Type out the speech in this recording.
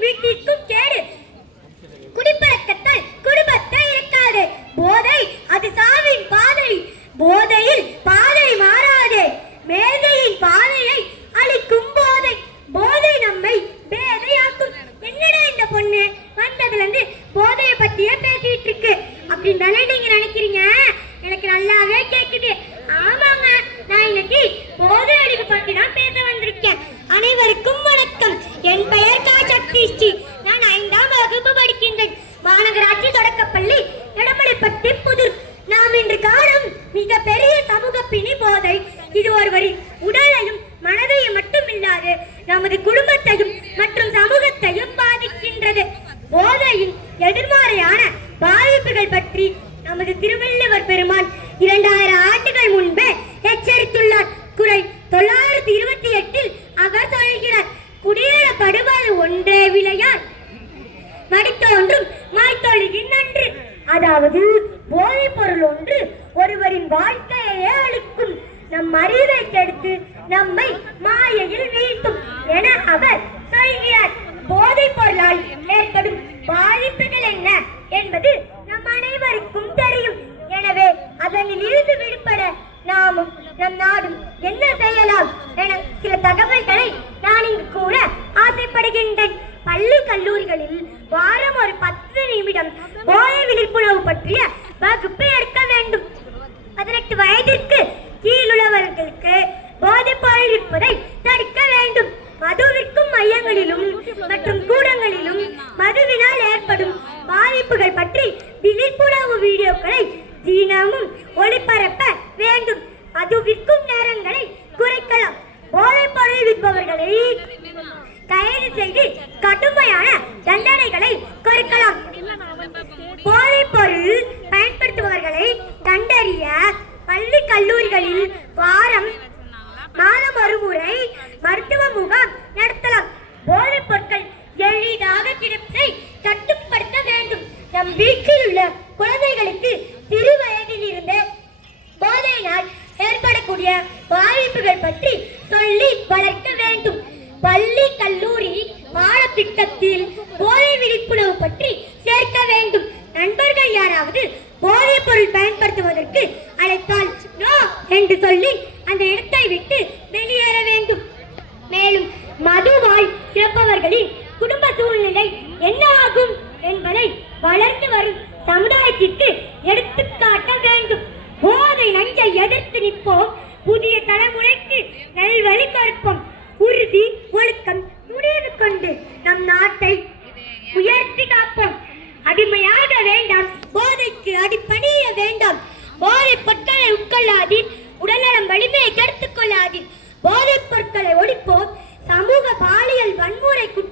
বিক্রি তো பிணி போதை இது ஒருவரின் உடலையும் மனதையும் மட்டுமில்லாது நமது குடும்பத்தையும் மற்றும் சமூகத்தையும் பாதிக்கின்றது. போதையின் எதிர்மறையான பாதிப்புகள் பற்றி நமது திருவள்ளுவர் பெருமான் இரண்டாயிரம் ஆண்டுகள் முன்பே எச்சரித்துள்ளார். குறை தொள்ளாயிரத்தி இருபத்தி எட்டில் அவர் சொல்கிறார் குடியேறப்படுவது ஒன்றே விளையார் மடித்தோன்றும் மாய்த்தொழுகின் நன்று. அதாவது போதைப் பொருள் ஒன்று ஒருவரின் வாழ்க்கையையே அளிக்கும் நம் அறிவை கெடுத்து நம்மை மாயையில் வீழ்த்தும் என அவர் சொல்கிறார். போதைப் பொருளால் ஏற்படும் பாதிப்புகள் என்ன என்பது நம் அனைவருக்கும் தெரியும். எனவே அதனில் இருந்து விடுபட நாமும் நம் நாடும் என்ன செய்யலாம் என சில தகவல்களை நான் இங்கு கூற ஆசைப்படுகின்றேன். பள்ளி கல்லூரிகளில் வாரம் ஒரு பத்து நிமிடம் போதை விழிப்புணர்வு பற்றிய வகுப்பு எடுக்க வேண்டும் பதினெட்டு வயதிற்கு கீழுள்ளவர்களுக்கு போதைப் பொருள் விற்பதை தடுக்க வேண்டும் மது விற்கும் மையங்களிலும் மற்றும் கூடங்களிலும் மதுவினால் ஏற்படும் பாதிப்புகள் பற்றி விழிப்புணர்வு வீடியோக்களை தினமும் ஒளிபரப்ப வேண்டும். அது விற்கும் நேரங்களை குறைக்கலாம். போதைப் பொருள் விற்பவர்களை கைது செய்து கடுமையான தண்டனைகளை குறைக்கலாம். போதைப் பொருள் பயன்படுத்துபவர்களை கண்டறிய பள்ளி கல்லூரிகளில் வாரம் மாதம் ஒருமுறை மருத்துவ முகாம் நடத்தலாம். ஏற்படக்கூடிய பாதிப்புகள் பற்றி சொல்லி வளர்க்க வேண்டும். பள்ளி கல்லூரி பாடத்திட்டத்தில் போதை விழிப்புணர்வு பற்றி சேர்க்க வேண்டும். நண்பர்கள் யாராவது போதைப் பொருள் பயன்படுத்துவதற்கு அழைத்தால் நோ என்று சொல்லி அந்த இடத்தை விட்டு வெளியேற வேண்டும். மேலும் மதுவால் இறப்பவர்களின் குடும்ப சூழ்நிலை என்ன ஆகும் என்பதை வளர்ந்து வரும் சமுதாயத்திற்கு எடுத்துக்காட்ட வேண்டும். போதை நஞ்சை எதிர்த்து நிற்போம். புதிய தலைமுறைக்கு நல்வழி கற்போம் உறுதி ஒழுக்கம் முடிவு கொண்டு நம் நாட்டை உயர்த்தி காப்போம். அடிமையாக வேண்டாம். போதைக்கு அடிப்பணிய வேண்டாம். போதை பொருட்களை உட்கொள்ளாதீர். உடல்நலம் வலிமையை கெடுத்துக் கொள்ளாதீர். போதைப் பொருட்களை ஒழிப்போம். சமூக பாலியல் வன்முறை குற்றங்களை